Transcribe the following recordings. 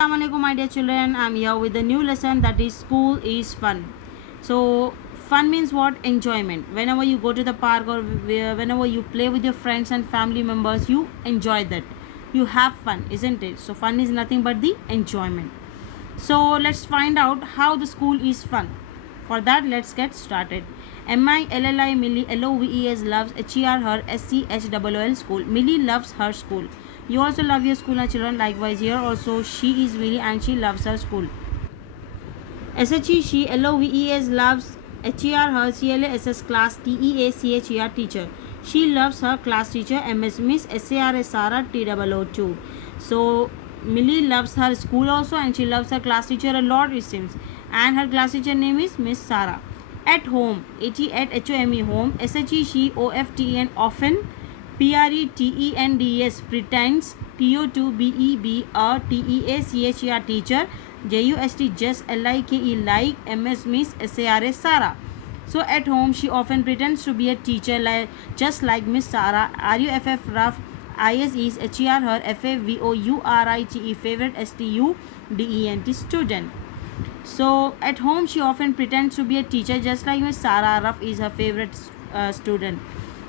Assalamualaikum my dear children, I'm here with a new lesson that is school is fun. So fun means what? Enjoyment. Whenever you go to the park or whenever you play with your friends and family members, you enjoy that. You have fun, isn't it? So fun is nothing but the enjoyment. So let's find out how the school is fun. For that, let's get started. Millie Loves loves her school. School. Millie loves her school. You also love your school, children. Likewise, here also she is Millie and she loves her school. She loves her class teacher. She loves her class teacher Miss Sarah T002. So Millie loves her school also and she loves her class teacher a lot, it seems. And her class teacher name is Miss Sarah. At home, at HOME home, she OFTEN often, PRETENDS pretends, TO2BEB TEACHER teacher, JUST just LIKE like, MS Miss SARA Sarah. So at home she often pretends to be a teacher just like Miss Sarah. RUFF rough, IS is HER her, FAVOURITE favorite, STUDENT student. So at home she often pretends to be a teacher just like Miss Sarah. Ruff is her favorite student.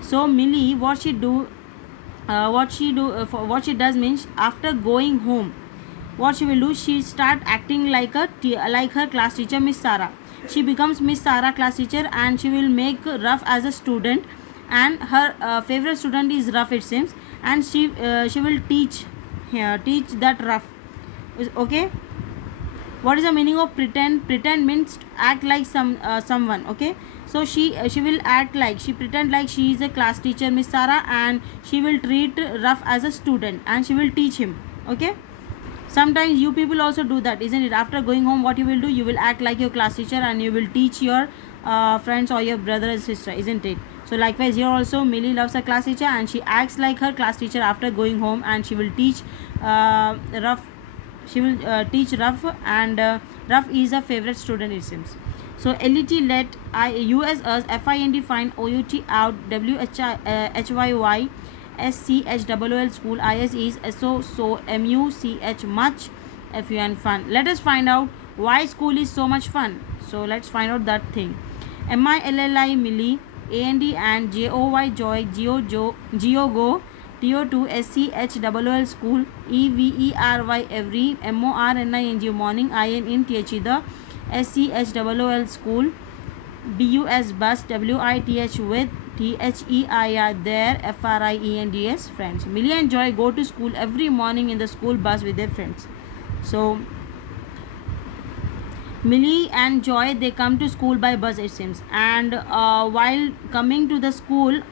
So Millie, what she does means after going home, what she will do, she start acting like her class teacher Miss Sarah. She becomes Miss Sarah class teacher and she will make Ruff as a student, and her favorite student is Ruff, it seems, and she will teach that Ruff. Okay, what is the meaning of pretend? Pretend means act like someone. Okay, so she will act like, she pretend like she is a class teacher Miss Sarah, and she will treat Ruff as a student and she will teach him. Okay, sometimes you people also do that, isn't it? After going home, what you will do, you will act like your class teacher and you will teach your friends or your brother or sister, isn't it? So likewise here also Millie loves her class teacher and she acts like her class teacher after going home, and she will teach Ruff. She will teach Ruff, and Ruff is a favorite student, it seems. So LET let US us FIND find OUT out WHYY SCHWL school IS is so MUCH much FUN fun. Let us find out why school is so much fun. So let's find out that thing. MILLI Millie, AND and JOY joy, Geo go, TO2 SCHWL school, EVERY every, MORNING morning, IN in THE the SCHWL school, BUS bus, WITH with, THEIR there, FRIENDS friends. Millie and Joy go to school every morning in the school bus with their friends. So Millie and Joy, they come to school by bus, it seems, and while coming to the school,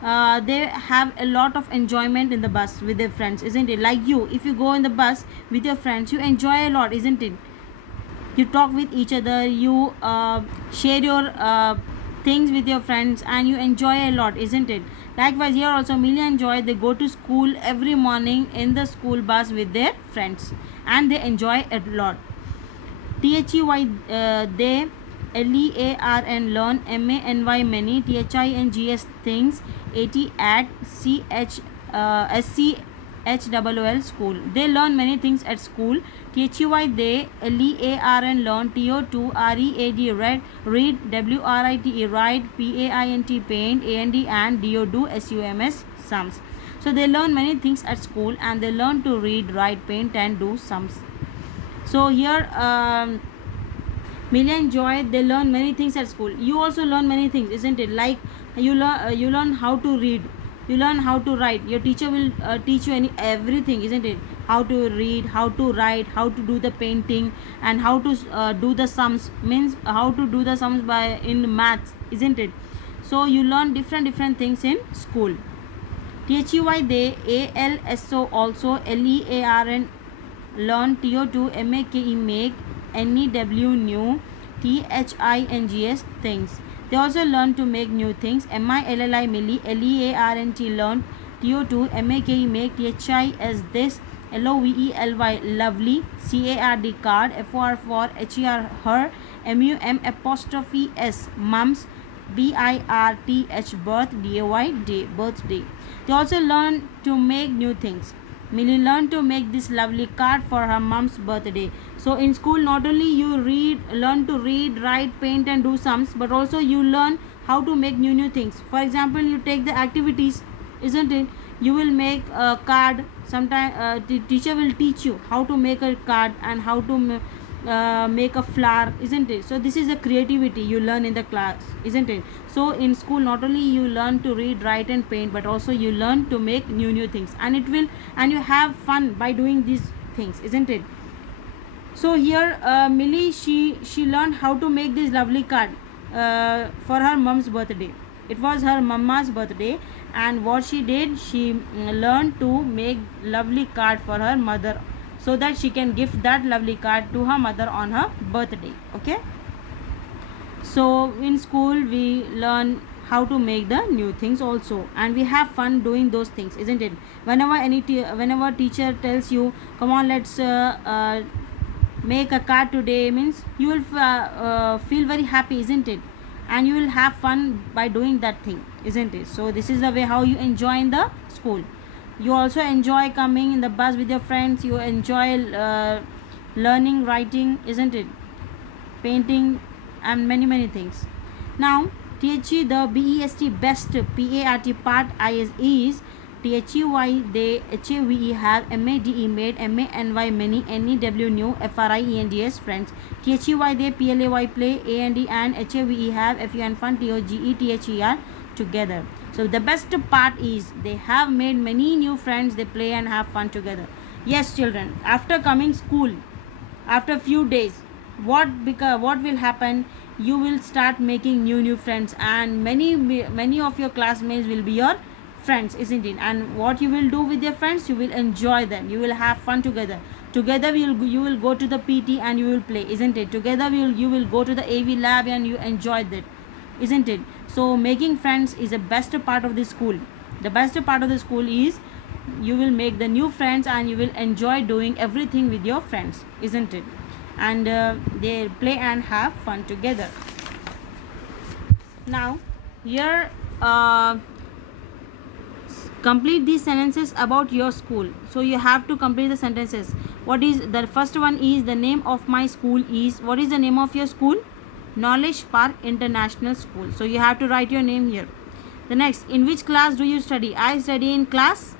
they have a lot of enjoyment in the bus with their friends, isn't it? Like you, if you go in the bus with your friends, you enjoy a lot, isn't it? You talk with each other, you share your things with your friends, and you enjoy a lot, isn't it? Likewise here also Millie and Joy, they go to school every morning in the school bus with their friends and they enjoy a lot. THEY they, LEARN learn, MANY many, THINGS things, AT at SCHWL school. They learn many things at school. THEY they, LEARN learn, TO2 READ read, WRITE write, PAINT paint, and DO do SUMS sums. So they learn many things at school and they learn to read, write, paint and do sums. So here Millie and Joy, they learn many things at school. You also learn many things, isn't it? Like you learn how to read, you learn how to write. Your teacher will teach you everything, isn't it? How to read, how to write, how to do the painting, and how to do the sums, means how to do the sums by in maths, isn't it? So you learn different things in school. THEY they, ALSO also, LEARN learn, TO2 MAKE make, NEW new, THINGS things. They also learn to make new things. MILLI Millie, LEARNT learn, TO2 MAKE make, THIS this, LOVELY lovely, CARD card, FOR for HER her, MUM apostrophe S mums, BIRTH birth, DAY day birthday. They also learn to make new things. Millie learned to make this lovely card for her mom's birthday. So in school, not only you learn to read, write, paint, and do sums, but also you learn how to make new things. For example, you take the activities, isn't it? You will make a card. Sometime the teacher will teach you how to make a card and how to make a flower, isn't it? So this is a creativity you learn in the class, isn't it? So in school, not only you learn to read, write, and paint, but also you learn to make new things, and you have fun by doing these things, isn't it? So here Millie, she learned how to make this lovely card for her mom's birthday. It was her mama's birthday, and what she did, she learned to make lovely card for her mother, so that she can give that lovely card to her mother on her birthday. Okay, so in school we learn how to make the new things also, and we have fun doing those things, isn't it? Whenever teacher tells you, come on, let's make a card today, means you will feel very happy, isn't it? And you will have fun by doing that thing, isn't it? So this is the way how you enjoy in the school. You also enjoy coming in the bus with your friends. You enjoy learning, writing, isn't it? Painting, and many things. Now THE, the best part is THEY, they HAVE have MADE, made, MANY, many, NEW, new, FRIENDS, friends, THEY, they PLAY, play, AND, and HAVE have FUN, fun, TOGE, THER, together. So the best part is they have made many new friends, they play and have fun together. Yes, children, after coming school, after few days, what will happen? You will start making new friends, and many of your classmates will be your friends, isn't it? And what you will do with your friends, you will enjoy them, you will have fun together. You will go to the PT and you will play, isn't it? Together you will go to the AV lab and you enjoy that, isn't it? So making friends is the best part of the school. The best part of the school is you will make the new friends and you will enjoy doing everything with your friends, isn't it? And they play and have fun together. Now here complete these sentences about your school. So you have to complete the sentences. What is the first one? Is the name of my school is, what is the name of your school? Knowledge Park International School. So you have to write your name here. The next, in which class do you study? I study in class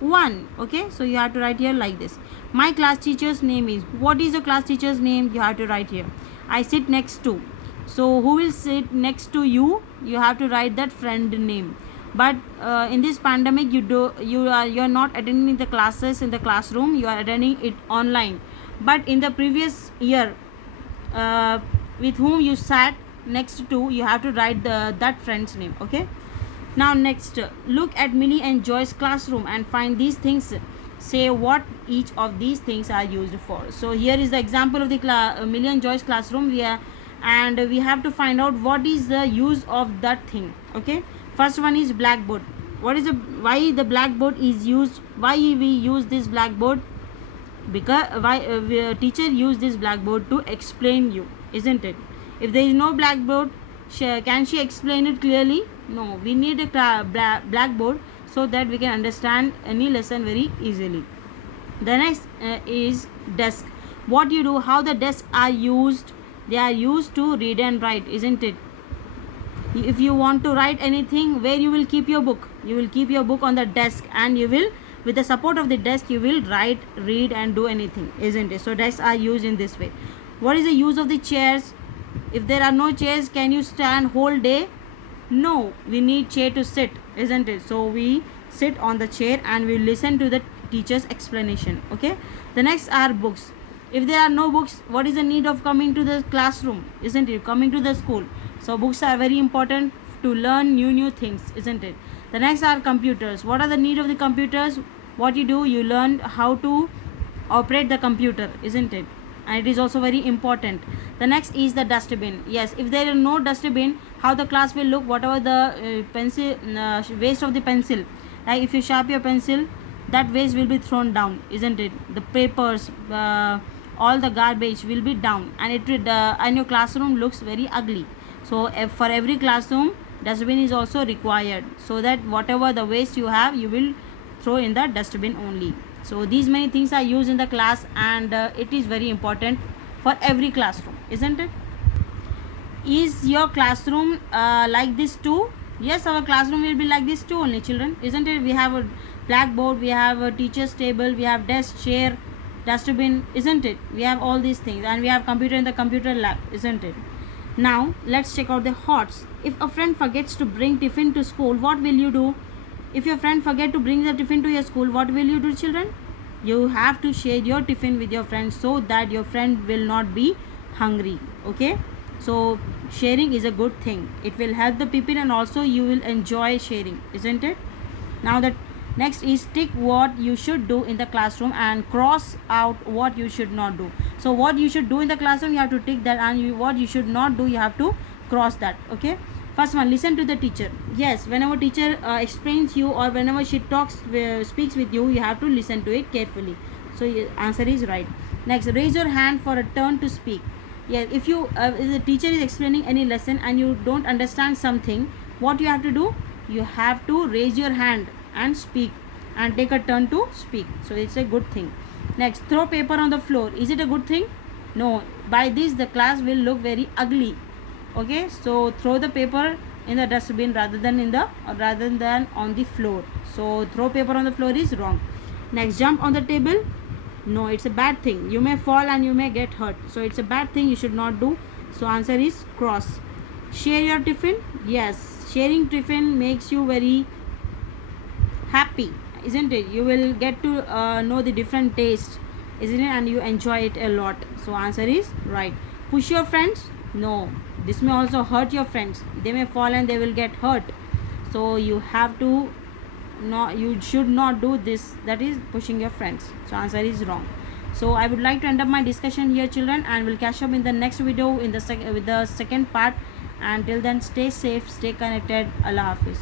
1. Okay, so you have to write here like this. My class teacher's name is, what is your class teacher's name? You have to write here. I sit next to. So who will sit next to you? You have to write that friend name. But in this pandemic, you are not attending the classes in the classroom, you are attending it online. But in the previous year, with whom you sat next to, you have to write that friend's name. Okay, now next, look at Millie and Joy's classroom and find these things. Say what each of these things are used for. So here is the example of the Millie and Joy's classroom. And we have to find out what is the use of that thing. Okay, first one is blackboard. Why the blackboard is used? Why we use this blackboard? Because teacher use this blackboard to explain you, isn't it? If there is no blackboard, can she explain it clearly? No, we need a blackboard so that we can understand any lesson very easily. The next is desk. What you do, how the desks are used? They are used to read and write, isn't it? If you want to write anything, where you will keep your book? You will keep your book on the desk, and you will, with the support of the desk, you will write, read, and do anything, isn't it? So desks are used in this way. What is the use of the chairs? If there are no chairs, can you stand whole day? No, we need chair to sit, isn't it? So we sit on the chair and we listen to the teacher's explanation. Okay, the next are books. If there are no books, what is the need of coming to the classroom, isn't it? Coming to the school. So books are very important to learn new things, isn't it? The next are computers. What are the need of the computers? What you do, you learn how to operate the computer, isn't it? And it is also very important. The next is the dustbin. Yes, if there is no dustbin, how the class will look? Whatever the pencil waste of the pencil, like if you sharpen your pencil, that waste will be thrown down, isn't it? The papers, all the garbage will be down, and it will, and your classroom looks very ugly. So for every classroom, dustbin is also required, so that whatever the waste you have, you will throw in the dustbin only. So these many things are used in the class, and it is very important for every classroom, isn't it? Is your classroom like this too? Yes, our classroom will be like this too only, children, isn't it? We have a blackboard, we have a teacher's table, we have desk, chair, dustbin, isn't it? We have all these things, and we have computer in the computer lab, isn't it? Now let's check out the hots. If a friend forgets to bring tiffin to school, what will you do? If your friend forget to bring the tiffin to your school, what will you do, children? You have to share your tiffin with your friends so that your friend will not be hungry. Okay, so sharing is a good thing. It will help the people, and also you will enjoy sharing, isn't it? Now the next is tick what you should do in the classroom and cross out what you should not do. So what you should do in the classroom, you have to tick that, and what you should not do, you have to cross that. Okay, first one, listen to the teacher. Yes, whenever teacher explains you, or whenever she speaks with you, you have to listen to it carefully. So answer is right. Next, raise your hand for a turn to speak. Yeah, if the teacher is explaining any lesson and you don't understand something, what you have to do, you have to raise your hand and speak, and take a turn to speak. So it's a good thing. Next, throw paper on the floor. Is it a good thing? No. By this the class will look very ugly. Okay, so throw the paper in the dustbin rather than on the floor. So throw paper on the floor is wrong. Next, jump on the table. No, it's a bad thing. You may fall and you may get hurt. So it's a bad thing, you should not do. So answer is cross. Share your tiffin. Yes, sharing tiffin makes you very happy, isn't it? You will get to know the different taste, isn't it? And you enjoy it a lot. So answer is right. Push your friends. No, this may also hurt your friends. They may fall and they will get hurt. So you have to you should not do this, that is pushing your friends. So answer is wrong. So I would like to end up my discussion here, children, and we'll catch up in the next video in the with the second part. Until then, stay safe, stay connected. Allah Hafiz.